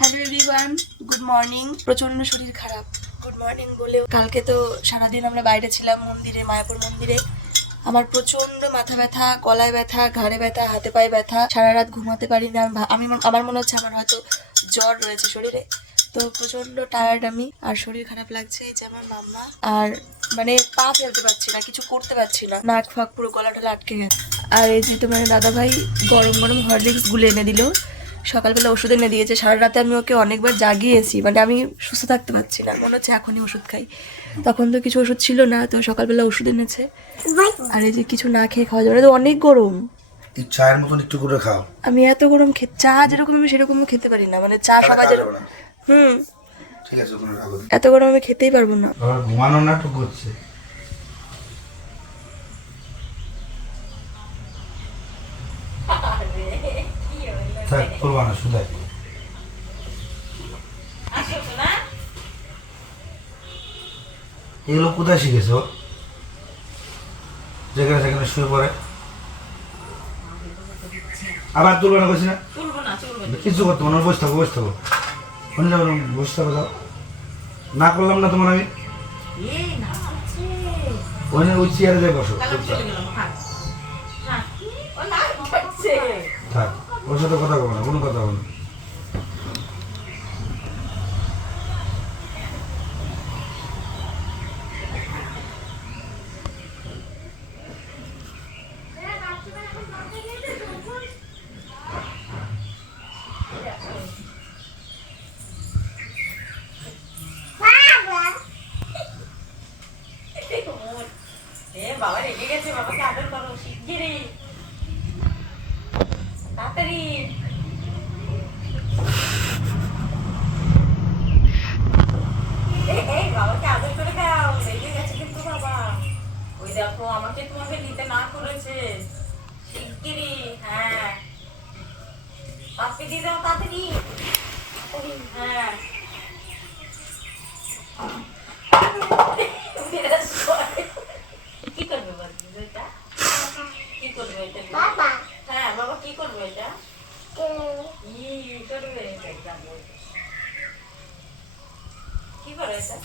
Hello everyone, good morning. প্রচণ্ড শরীর খারাপ। গুড মর্নিং বলেও কালকে তো সারাদিন আমরা বাইরে ছিলাম মন্দিরে, মায়াপুর মন্দিরে। আমার প্রচণ্ড মাথা ব্যথা, গলায় ব্যথা, ঘাড়ে ব্যথা, হাতে পায়ে ব্যথা, সারা রাত ঘুমাতে পারি না। আমার মনে হচ্ছে আমার হয়তো জ্বর রয়েছে শরীরে। তো প্রচণ্ড টায়ার্ড আমি, আর শরীর খারাপ লাগছে। এই যে আমার মাম্মা, আর মানে পা ফেলতে পারছি না, কিছু করতে পারছি না, নাক ফাঁক পুরো গলা টলা আটকে গেছে। আর এই যে তোমার দাদা ভাই গরম গরম হরলিক্স গুলে এনে দিল, সকালবেলা ওষুধ এনে দিয়েছে। সারা রাতে আমি ওকে অনেকবার জাগিয়েছি, মানে আমি সুস্থ থাকতে পারছি না, মনে হচ্ছে এখনই ওষুধ খাই। তখন তো কিছু ওষুধ ছিল না, তো সকালবেলা ওষুধ এনেছে। আর এই যে কিছু না খেয়ে খাওয়া যাবে না, তো অনেক গরম। চায়ের মতন একটু করে খাও। আমি এত গরম চা যেরকম আমি সেরকমও খেতে পারি না, মানে চা সবাই যেরকম। ঠিক আছে, ওখানে রাখো। এত গরম আমি খেতেই পারবো না। ঘুমানো নাটক করছে। থাক, করবা না, শুধাই। এগুলো কোথায় শিখেছো? যেখানে সেখানে শুয়ে পড়ে আবার তুলবে না, বলছি না কিছু করতে পারো, বসে থাকো বসে থাকো, বসে থাকো। যাও, না করলাম না তোমার আমি। ওই চেয়ারে যাই বসো। থাক, ওর সাথে কথা বলো না, কোনো কথা বলো না। বাবা রেগে গেছে, বাবাকে আদর করো শিগগিরই তাড়াতাড়ি। এই বাবাকে আদর করে দাও, রেগে গেছে কিন্তু বাবা। ওই দেখো আমাকে তোমাকে নিতে না করেছে, শিগগিরই। হ্যাঁ, পাপকে দিয়ে দাও তাড়াতাড়ি। হ্যাঁ, কি করবে বলছি এটা? কি করবে এটা? বাবা, হ্যাঁ বাবা কি করবে এটা? কি করবে এটা? কি করে এটা?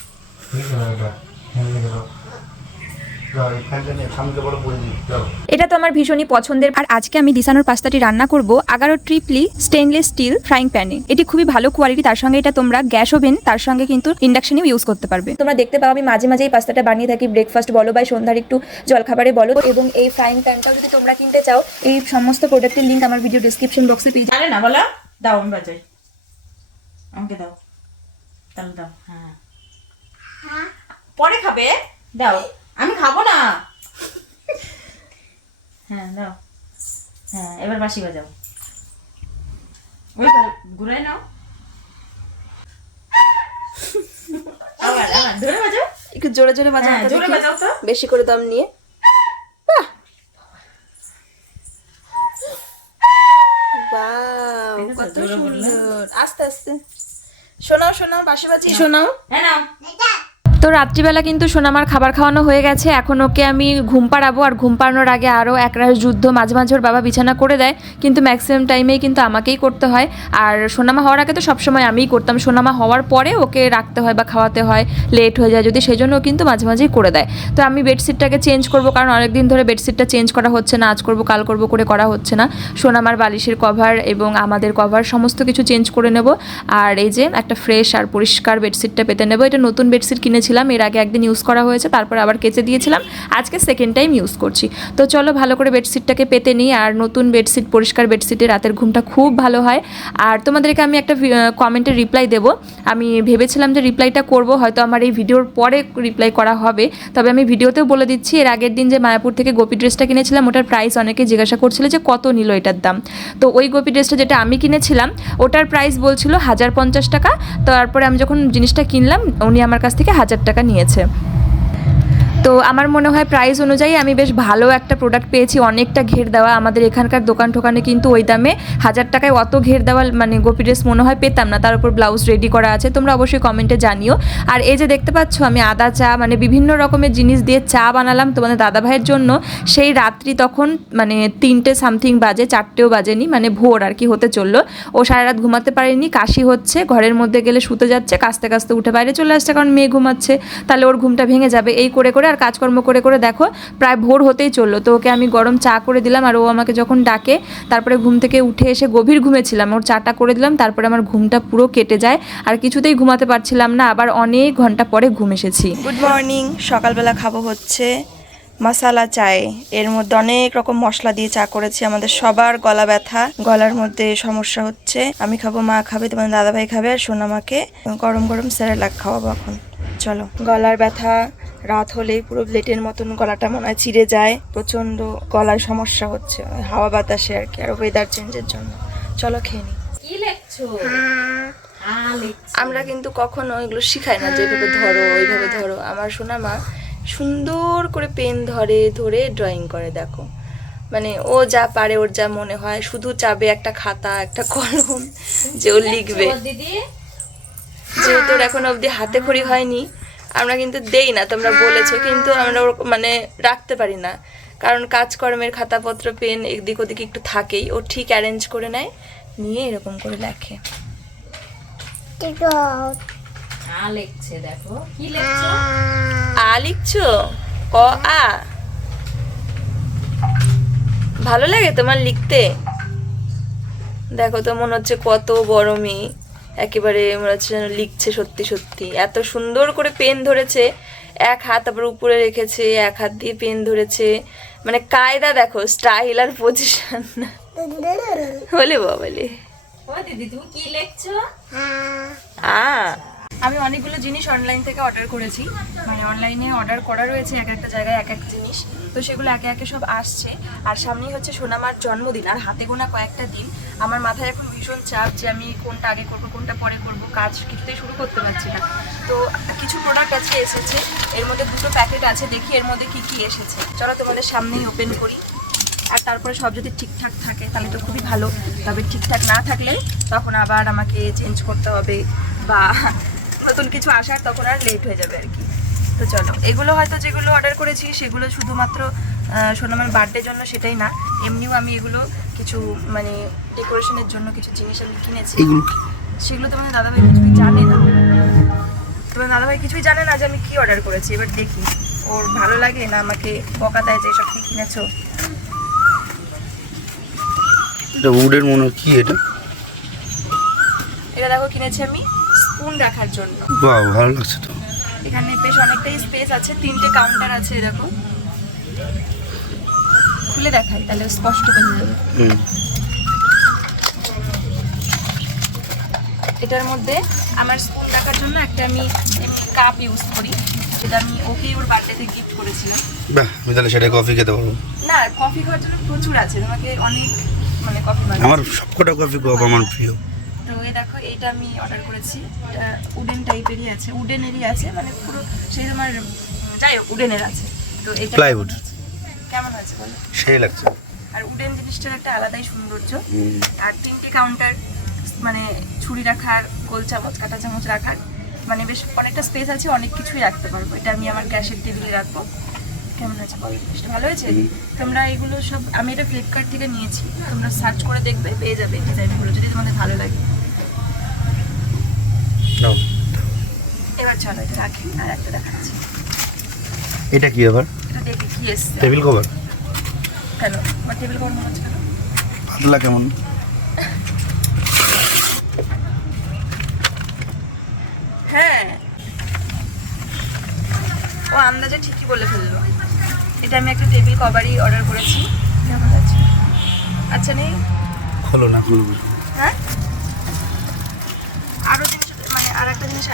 এটা তো আমার ভীষণই পছন্দের। আর আজকে আমি দিশানোর পাস্তাটি রান্না করব 11 ট্রিপলি স্টেনলেস স্টিল ফ্রাইং প্যানে। এটি খুবই ভালো কোয়ালিটি, তার সঙ্গে এটা তোমরা গ্যাস ওভেন, তার সঙ্গে কিন্তু ইন্ডাকশনেও ইউজ করতে পারবে। তোমরা দেখতে পাও আমি মাঝে মাঝে এই পাস্তাটা বানিয়ে থাকি, ব্রেকফাস্ট বলো বা সন্ধ্যার একটু জলখাবারে বলো। এবং এই ফ্রাইং প্যানটাও যদি তোমরা কিনতে চাও, এই সমস্ত প্রোডাক্টের লিঙ্ক আমার ভিডিও ডেসক্রিপশন বক্সে পেয়ে জানে না বলো, দাও আমি বাজাই, আমাকে দাও, তাহলে দাও। হ্যাঁ, পরে খাবে, দাও। আমি খাবো না। হ্যাঁ দাও। হ্যাঁ, এবার বাঁশি বাজাও, ওই ঘুরে নাও। আবার আবার ধরে বাজাও, একটু জোরে জোরে বাজাও, হ্যাঁ জোরে বাজাও তো। বেশি করে দাম নিয়ে। বাহ, কত সুন্দর। আস্তে আস্তে শোনাও শোনাও, বাঁশি বাজিয়ে শোনাও। হ্যাঁ নাও। তো রাত্রিবেলা কিন্তু সোনামার খাবার খাওয়ানো হয়ে গেছে। এখন ওকে আমি ঘুম পাড়াবো, আর ঘুম পাড়ানোর আগে আরও একরাশ যুদ্ধ। মাঝে মাঝে ওর বাবা বিছানা করে দেয়, কিন্তু ম্যাক্সিমাম টাইমেই কিন্তু আমাকেই করতে হয়। আর সোনামা হওয়ার আগে তো সবসময় আমিই করতাম, সোনামা হওয়ার পরে ওকে রাখতে হয় বা খাওয়াতে হয়, লেট হয়ে যায় যদি, সেই জন্য ও কিন্তু মাঝে মাঝেই করে দেয়। তো আমি বেডশিটটাকে চেঞ্জ করবো, কারণ অনেকদিন ধরে বেডশিটটা চেঞ্জ করা হচ্ছে না, আজ করবো কাল করবো করে করা হচ্ছে না। সোনামার বালিশের কভার এবং আমাদের কভার সমস্ত কিছু চেঞ্জ করে নেব। আর এই যে একটা ফ্রেশ আর পরিষ্কার বেডশিটটা পেতে নেব। এটা নতুন বেডশিট কিনেছিলাম, এর আগে একদিন ইউজ করা হয়েছে, তারপর আবার কেচে দিয়েছিলাম, আজকে সেকেন্ড টাইম ইউজ করছি। তো চলো ভালো করে বেডশিটটাকে পেতে নিই। আর নতুন বেডশিট, পরিষ্কার বেডশিটে রাতের ঘুমটা খুব ভালো হয়। আর তোমাদেরকে আমি একটা কমেন্টের রিপ্লাই দেবো। আমি ভেবেছিলাম যে রিপ্লাইটা করব, হয়তো আমার এই ভিডিওর পরে রিপ্লাই করা হবে, তবে আমি ভিডিওতেও বলে দিচ্ছি। এর আগের দিন যে মায়াপুর থেকে গোপী ড্রেসটা কিনেছিলাম, ওটার প্রাইস অনেকে জিজ্ঞাসা করছিল যে কত নিল এটার দাম। তো ওই গোপী ড্রেসটা যেটা আমি কিনেছিলাম, ওটার প্রাইস বলছিল 1050 টাকা। তারপরে আমি যখন জিনিসটা কিনলাম, উনি আমার কাছ থেকে 1000 টাকা নিয়েছে। তো আমার মনে হয় প্রাইস অনুযায়ী আমি বেশ ভালো একটা প্রোডাক্ট পেয়েছি, অনেকটা ঘের দেওয়া। আমাদের এখানকার দোকান টোকানে কিন্তু ওই দামে 1000 টাকায় অত ঘের দেওয়া মানে গোপী ড্রেস মনে হয় পেতাম না, তার উপর ব্লাউজ রেডি করা আছে। তোমরা অবশ্যই কমেন্টে জানিও। আর এই যে দেখতে পাচ্ছ আমি আদা চা মানে বিভিন্ন রকমের জিনিস দিয়ে চা বানালাম তোমাদের দাদাভাইয়ের জন্য। সেই রাত্রি তখন মানে 3টে সামথিং বাজে, 4টেও বাজেনি, মানে ভোর আর কি হতে চললো। ও সারা রাত ঘুমাতে পারেনি, কাশি হচ্ছে, ঘরের মধ্যে গেলে শুতে যাচ্ছে, কাস্তে কাস্তে উঠে বাইরে চলে আসছে কারণ মেয়ে ঘুমাচ্ছে, তাহলে ওর ঘুমটা ভেঙে যাবে। এই করে করে আর কাজকর্ম করে করে দেখো প্রায় ভোর হতেই চললো। তো ওকে আমি গরম চা করে দিলাম, আর ও আমাকে যখন ডাকে তারপরে ঘুম থেকে উঠে এসে গভীর ঘুমেছিলাম, ওর চাটা করে দিলাম, তারপরে আমার ঘুমটা পুরো কেটে যায় আর কিছুতেই ঘুমাতে পারছিলাম না, আবার অনেক ঘন্টা পরে ঘুম এসেছি। Good morning. সকালবেলা খাবো হচ্ছে মশালা চায়, এর মধ্যে অনেক রকম মশলা দিয়ে চা করেছি। আমাদের সবার গলা ব্যথা, গলার মধ্যে সমস্যা হচ্ছে। আমি খাবো, মা খাবে, তোমার দাদাভাই খাবে, আর সোনামাকে গরম গরম স্যারেলাক খাওয়াবো এখন। চলো। গলার ব্যথা রাত হলেই পুরো ব্লেটের মতন গলাটা মনে হয় চিড়ে যায়, প্রচন্ড গলায় সমস্যা হচ্ছে হাওয়া বাতাসে আর কি, আর ওয়েদার চেঞ্জের জন্য। চলো খেয়ে নিই। কি লেখছো? আমরা কিন্তু কখনো এগুলো শিখাই না যে এইভাবে ধরো ওইভাবে ধরো। আমার সোনামা সুন্দর করে পেন ধরে ধরে ড্রয়িং করে, দেখো মানে ও যা পারে, ওর যা মনে হয়, শুধু চাবে একটা খাতা একটা কলম যে ও লিখবে। দিদি যেহেতু ওর এখন অবধি হাতে খড়ি হয়নি, আমরা কিন্তু দেই না, তোমরা বলেছো, কিন্তু আমরা ওর মানে রাখতে পারি না, কারণ কাজকর্মের খাতাপত্র পেন এদিক ওদিক একটু থাকেই। ও ঠিক অ্যারেঞ্জ করে নেয়, নিয়ে এরকম করে লেখে। লিখছে, দেখো কি লিখছো? আ লিখছো? ক আ। ভালো লাগে তোমার লিখতে? দেখো তো মনে হচ্ছে কত বড় মেয়ে, একেবারে মনে হচ্ছে যেন লিখছে সত্যি সত্যি। এত সুন্দর করে পেন ধরেছে, এক হাত আবার উপরে রেখেছে, এক হাত দিয়ে পেন ধরেছে, মানে কায়দা দেখো, স্টাইল আর পজিশন। বলে বাবালে। ও দিদি তুমি কি লিখছো? আমি অনেকগুলো জিনিস অনলাইন থেকে অর্ডার করেছি, মানে অনলাইনে অর্ডার করা রয়েছে এক একটা জায়গায় এক এক জিনিস, তো সেগুলো একে একে সব আসছে। আর সামনেই হচ্ছে সোনামার জন্মদিন, আর হাতে গোনা কয়েকটা দিন। আমার মাথায় এখন ভীষণ চাপ যে আমি কোনটা আগে করবো কোনটা পরে করবো, কাজ কিছুতেই শুরু করতে পারছি না। তো কিছু প্রোডাক্ট আজকে এসেছে, এর মধ্যে 2টো প্যাকেট আছে, দেখি এর মধ্যে কি কি এসেছে। চলো তোমাদের সামনেই ওপেন করি। আর তারপরে সব যদি ঠিকঠাক থাকে তাহলে তো খুবই ভালো, তবে ঠিকঠাক না থাকলে তখন আবার আমাকে চেঞ্জ করতে হবে, বা নতুন কিছু আসার তখন আর লেট হয়ে যাবে আর কি। তো চলো, এগুলো হয়তো যেগুলো অর্ডার করেছি সেগুলো শুধুমাত্র সোনামার বার্থডের জন্য, সেটাই না, এমনিও আমি এগুলো কিছু মানে ডেকোরেশনের জন্য কিছু জিনিস আমি কিনেছি। সেগুলো তোমাদের দাদাভাই কিছুই জানে না, তোমার দাদাভাই কিছুই জানে না যে আমি কি অর্ডার করেছি। এবার দেখি ওর ভালো লাগে না আমাকে বকা দেয় যে এসব কি কিনেছো। এটা উডের মনে হয়, কি এটা? এটা দেখো কিনেছি আমি স্পুন রাখার জন্য। বাহ, ভালো লাগছে তো। এখানে বেশ অনেকটাই স্পেস আছে, 3টে কাউন্টার আছে, এরকম খুলে দেখাই তাহলে স্পষ্ট বোঝা যাবে। এটার মধ্যে আমার স্পুন রাখার জন্য একটা আমি এমনি কাপ ইউজ করি, যেটা আমি ওকে ওর বার্থডেতে গিফট করেছিলাম। বাহ, আমি তাহলে সেটা কফি খেতে পারবো। না, কফি খাওয়ার জন্য প্রচুর আছে, তোমাকে অনেক মানে কফি বানাবো। আমার সবকটা কফি কাপ আমার প্রিয়। তো এই দেখো এইটা আমি অর্ডার করেছি, এটা উডেন টাইপেরই আছে, উডেনেরই আছে, মানে পুরো সেই তোমার যাই হোক উডেনের আছে। তো এটা প্লাইউড কেমন হয়েছে বলো? সেই লাগছে। আর উডেন জিনিসটার একটা আলাদাই সৌন্দর্য। আর 3টে কাউন্টার, মানে ছুরি রাখার, গোল চামচ, কাঁটা চামচ রাখার, মানে বেশ অনেকটা স্পেস আছে, অনেক কিছুই রাখতে পারবো। এটা আমি আমার গ্যাসের টেবিলে রাখবো। কেমন হয়েছে বলো? জিনিসটা ভালো হয়েছে? তোমরা এগুলো সব, আমি এটা ফ্লিপকার্ট থেকে নিয়েছি, তোমরা সার্চ করে দেখবে, পেয়ে যাবে ডিজাইনগুলো যদি তোমাদের ভালো লাগে। এবার চলো এটা রাখি, আর একটা দেখাচ্ছি। এটা কি আবার? এটা দেখি কি এসছে। Table cover? কেন আমার টেবিল কভার মনে হচ্ছে কেন? পাতলা কেমন? হ্যাঁ, ও আন্দাজে ঠিকই বলে ফেললো। এটা আমি একটা টেবিল কভারই অর্ডার করেছি। কেমন আছে? আচ্ছা নেই, খোলো না, খুলবো। হ্যাঁ, আরও জিনিস মানে আর একটা জিনিস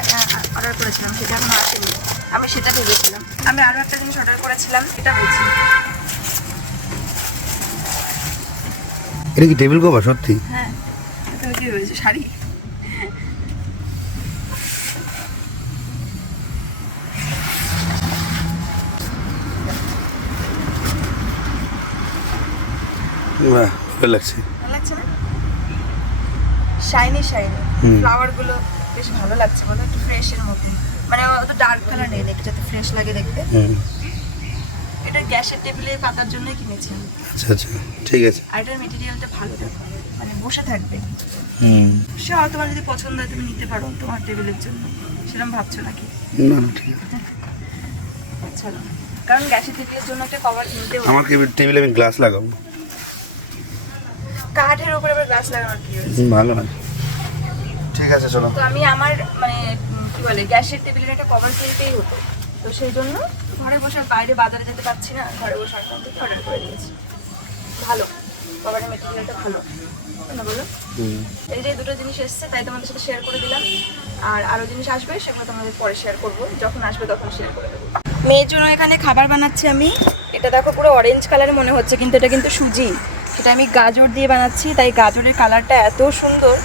অর্ডার করেছিলাম, সেটা এখনো আসেনি, আমি সেটা ভেবেছিলাম। আমি আরও একটা জিনিস অর্ডার করেছিলাম, এটা বলছি। এটা কি টেবিল কভার সত্যি? হ্যাঁ, তুমি কি ভেবেছো শাড়ি? ভালো লাগছে। ভালো লাগছে না? শাইনি শাইনি হুম। ফ্লাওয়ারগুলো বেশ ভালো লাগছে, বলো একটু ফ্রেশের মধ্যে, মানে অত ডার্ক কালার নেই, একটু যাতে ফ্রেশ লাগে দেখতে। হুম, এটা গ্যাসের টেবিলে পাতার জন্যই কিনেছি আমি। আচ্ছা আচ্ছা, ঠিক আছে। আর এটার মেটেরিয়ালটা ভালো, দেখো মানে বসে থাকবে। হুম, সে তোমার যদি পছন্দ হয় তুমি নিতে পারো তোমার টেবিলের জন্য, সেরকম ভাবছো নাকি? না না ঠিক আছে। চলো, কারণ গ্যাসের টেবিলের জন্য একটা কভার কিনতে হবে। আমার টেবিলে আমি গ্লাস লাগাবো। কাঠের উপরে আবার গ্লাস লাগানোর কি হয়েছে? ভালো না, ঠিক আছে চলো। তো আমি আমার মানে কি বলে গ্যাসের টেবিলের একটা কভার কিনতেই হতো, তো সেই জন্য ঘরে বসে আর বাইরে বাজারে যেতে পারছি না, ঘরে বসে অনলাইন থেকে অর্ডার করে দিয়েছি। ভালো, কভারের মেটেরিয়ালটা ভালো, না বলো? এই যে দুটো জিনিস এসছে তাই তোমাদের সাথে শেয়ার করে দিলাম, আর আরো জিনিস আসবে সেগুলো তোমাদের পরে শেয়ার করবো, যখন আসবে তখন শেয়ার করে দেবো। মেয়ের জন্য এখানে খাবার বানাচ্ছি আমি। এটা দেখো পুরো অরেঞ্জ কালারের মনে হচ্ছে, কিন্তু এটা কিন্তু সুজি। সেটা আমি গাজর দিয়ে বানাচ্ছি, তাই গাজরের কালারটা এত সুন্দর।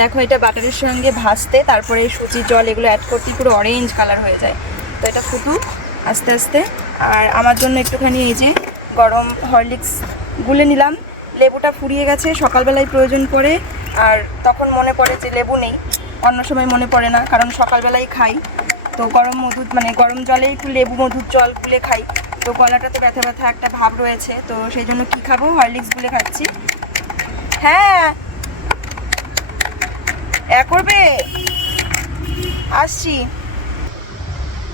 দেখো এটা বাটারের সঙ্গে ভাজতে, তারপরে এই সুজির জল এগুলো অ্যাড করতে পুরো অরেঞ্জ কালার হয়ে যায়। তো এটা ফুটুক আস্তে আস্তে। আর আমার জন্য একটুখানি এই যে গরম হরলিক্স গুলে নিলাম। লেবুটা ফুরিয়ে গেছে, সকালবেলায় প্রয়োজন পড়ে, আর তখন মনে পড়ে যে লেবু নেই, অন্য সময় মনে পড়ে না, কারণ সকালবেলায় খাই। তো গরম মধু মানে গরম জলে একটু লেবু মধুর জল গুলে খাই, তো গলাটাতে ব্যথা ব্যথা একটা ভাব রয়েছে, তো সেই জন্য কী খাবো, হরলিক্স গুলে খাচ্ছি। হ্যাঁ করবে, আসছি।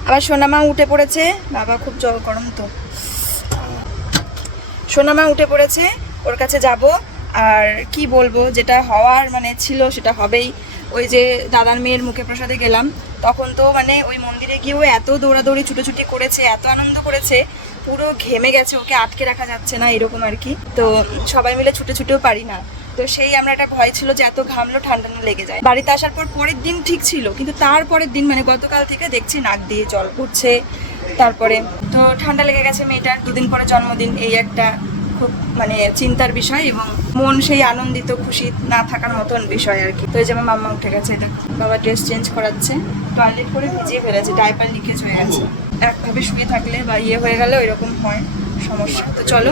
আবার সোনামা উঠে পড়েছে, বাবা খুব জল গরম তো। সোনামা উঠে পড়েছে, ওর কাছে যাব। আর কি বলবো, যেটা হওয়ার মানে ছিল সেটা হবেই। ওই যে দাদার মেয়ের মুখে প্রসাদে গেলাম, তখন তো মানে ওই মন্দিরে গিয়েও এত দৌড়াদৌড়ি ছুটোছুটি করেছে, এত আনন্দ করেছে, পুরো ঘেমে গেছে, ওকে আটকে রাখা যাচ্ছে না এরকম আর কি। তো সবাই মিলে ছুটে ছুটেও পারি না, তো সেই আমরা একটা ভয় ছিল যে এত ঘামলো ঠান্ডা না লেগে যায়। বাড়িতে আসার পর পরের দিন ঠিক ছিল, কিন্তু তারপরের দিন মানে গতকাল থেকে দেখছি নাক দিয়ে জল পড়ছে। তারপরে তো ঠান্ডা লেগে গেছে মেয়েটার, দুদিন পরে জন্মদিন, এই একটা খুব মানে চিন্তার বিষয়, এবং মন সেই আনন্দিত খুশি না থাকার মতন বিষয় আর কি। তো এই যে আমার মাম্মা উঠে গেছে, দেখো বাবা ড্রেস চেঞ্জ করাচ্ছে, টয়লেট করে ভিজিয়ে ফেলেছে, ডাইপার লিকেজ হয়ে গেছে। একভাবে শুয়ে থাকলে বা হয়ে গেলে ওইরকম হয় সমস্যা। তো চলো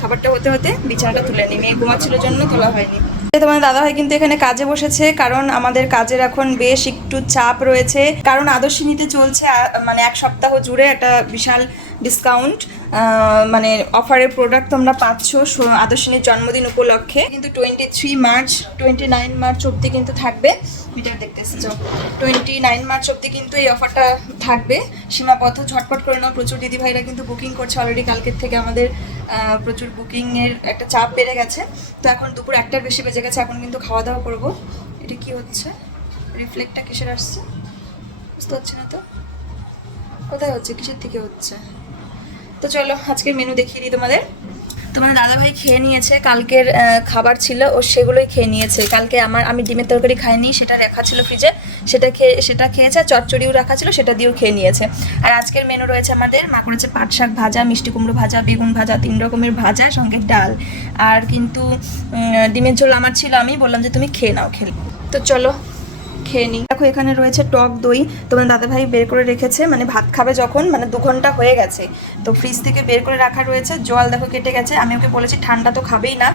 খাবারটা হতে হতে বিছানাটা তুলে নিই, মেয়ে ঘুমাচ্ছিল জন্য তোলা হয়নি। তোমার দাদা ভাই কিন্তু এখানে কাজে বসেছে, কারণ আমাদের কাজের এখন বেশ একটু চাপ রয়েছে, কারণ আদর্শিনীতে চলছে মানে এক সপ্তাহ জুড়ে একটা বিশাল ডিসকাউন্ট, মানে অফারের প্রোডাক্ট তোমরা পাচ্ছ আদর্শিনীর জন্মদিন উপলক্ষে। কিন্তু 23 মার্চ 29 মার্চ অবধি কিন্তু থাকবে, মিটার দেখতে এসেছো, 29 মার্চ অবধি কিন্তু এই অফারটা থাকবে, সীমাবদ্ধ। ঝটপট করে নাও, প্রচুর দিদিভাইরা কিন্তু বুকিং করছে অলরেডি, কালকের থেকে আমাদের প্রচুর বুকিংয়ের একটা চাপ বেড়ে গেছে। তো এখন দুপুর 1টার বেশি বেজে গেছে, এখন কিন্তু খাওয়া দাওয়া করবো। এটা কি হচ্ছে, রিফ্লেক্টটা কিসের আসছে বুঝতে হচ্ছে না তো, কোথায় হচ্ছে, কিসের থেকে হচ্ছে। তো চলো আজকের মেনু দেখিয়ে দিই তোমাদের। তোমাদের দাদাভাই খেয়ে নিয়েছে, কালকের খাবার ছিল ও সেগুলোই খেয়ে নিয়েছে। কালকে আমি ডিমের তরকারি খাইনি, সেটা রাখা ছিল ফ্রিজে, সেটা খেয়েছে, আর চচ্চড়িও রাখা ছিল, সেটা দিয়েও খেয়ে নিয়েছে। আর আজকের মেনু রয়েছে আমাদের, মা করেছে পাট শাক ভাজা, মিষ্টি কুমড়ো ভাজা, বেগুন ভাজা, 3 রকমের ভাজা, সঙ্গে ডাল। আর কিন্তু ডিমের ঝোল আমার ছিল, আমি বললাম যে তুমি খেয়ে নাও, খেলে। তো চলো খেয়ে নিই। দেখো এখানে রয়েছে টক দই, তোমার দাদাভাই বের করে রেখেছে, মানে ভাত খাবে যখন, মানে 2 ঘন্টা হয়ে গেছে, তো ফ্রিজ থেকে বের করে রাখা রয়েছে। জল দেখো কেটে গেছে, আমি ওকে বলেছি ঠান্ডা তো খাবেই না,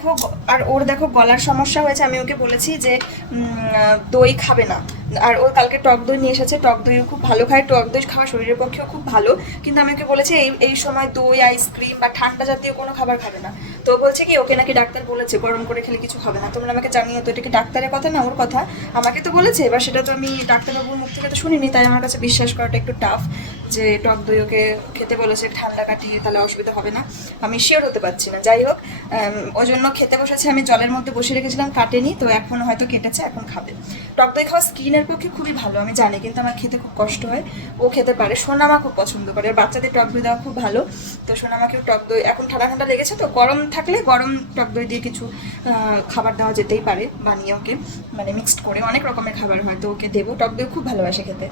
আর ওর দেখো গলার সমস্যা হয়েছে, আমি ওকে বলেছি যে দই খাবে না। আর ওর কালকে টক দই নিয়ে এসেছে, টক দইও খুব ভালো খায়, টক দই খাওয়া শরীরের পক্ষেও খুব ভালো, কিন্তু আমি ওকে বলেছি এই সময় দই, আইসক্রিম বা ঠান্ডা জাতীয় কোনো খাবার খাবে না। তো বলছে কি ওকে নাকি ডাক্তার বলেছে গরম করে খেলে কিছু হবে না। তোমরা আমাকে জানিও তো, এটা কি ডাক্তারের কথা না ওর কথা, আমাকে তো বলেছে, এবার সেটা তো আমি ডাক্তারবাবুর মুখ থেকে তো শুনিনি, তাই আমার কাছে বিশ্বাস করাটা একটু টাফ যে টক দই ওকে খেতে বলেছে, ঠান্ডা কাটিয়ে তাহলে অসুবিধা হবে না, আমি শিওর হতে পারছি না। যাই হোক, ওই জন্য খেতে বসেছে, আমি জলের মধ্যে বসে রেখেছিলাম, কাটেনি, তো এখন হয়তো কেটেছে, এখন খাবে। টক দই খাওয়া স্কিনের পক্ষে খুবই ভালো আমি জানি, কিন্তু আমার খেতে খুব কষ্ট হয়, ও খেতে পারে। সোনামা খুব পছন্দ করে, আর বাচ্চাদের টক দই দেওয়া খুব ভালো, তো সোনামাকেও টক দই, এখন ঠান্ডা লেগেছে তো, গরম থাকলে গরম টক দই দিয়ে কিছু খাবার দেওয়া যেতেই পারে, বানিয়ে ওকে মানে মিক্সড করে, অনেক রকমের খাবার হয়, তো ওকে দেবো। টক দই খুব ভালোবাসে খেতে।